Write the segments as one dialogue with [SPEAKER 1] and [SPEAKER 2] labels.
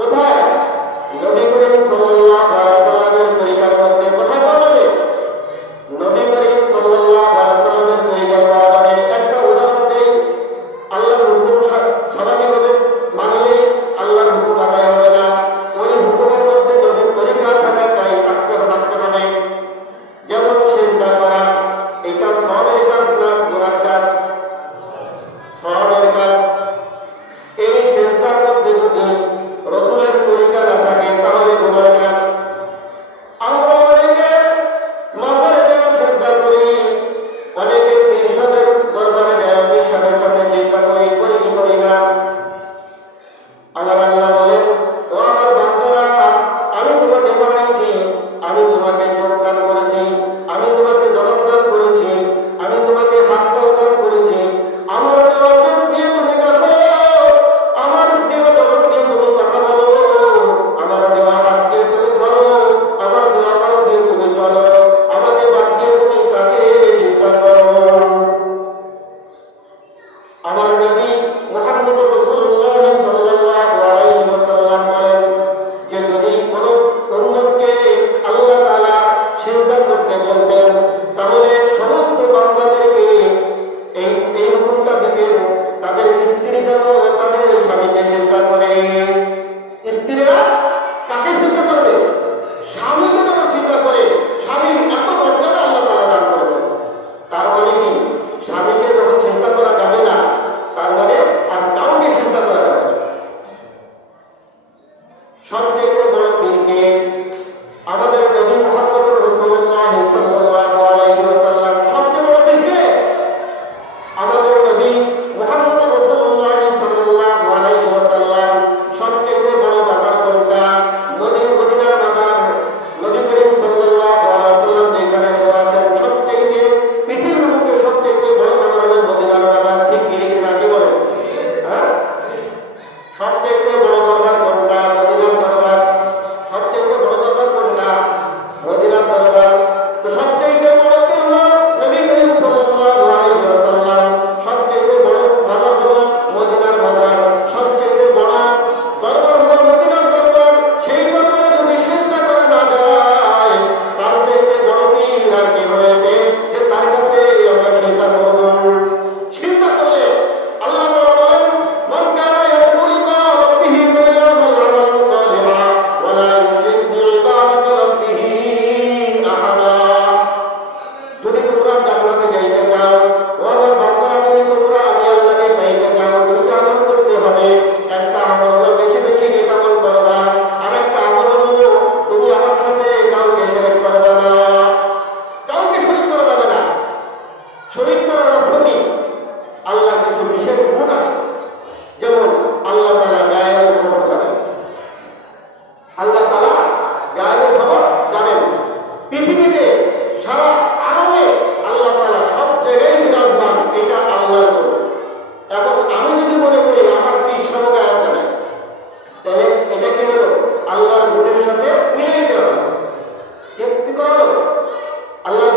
[SPEAKER 1] কোথায়? নবী করিম সাল্লাল্লাহু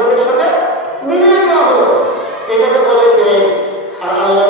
[SPEAKER 1] ওগুলোর সাথে মিলিয়ে দেওয়া হলো। এটাকে বলেছে আর আল্লাহ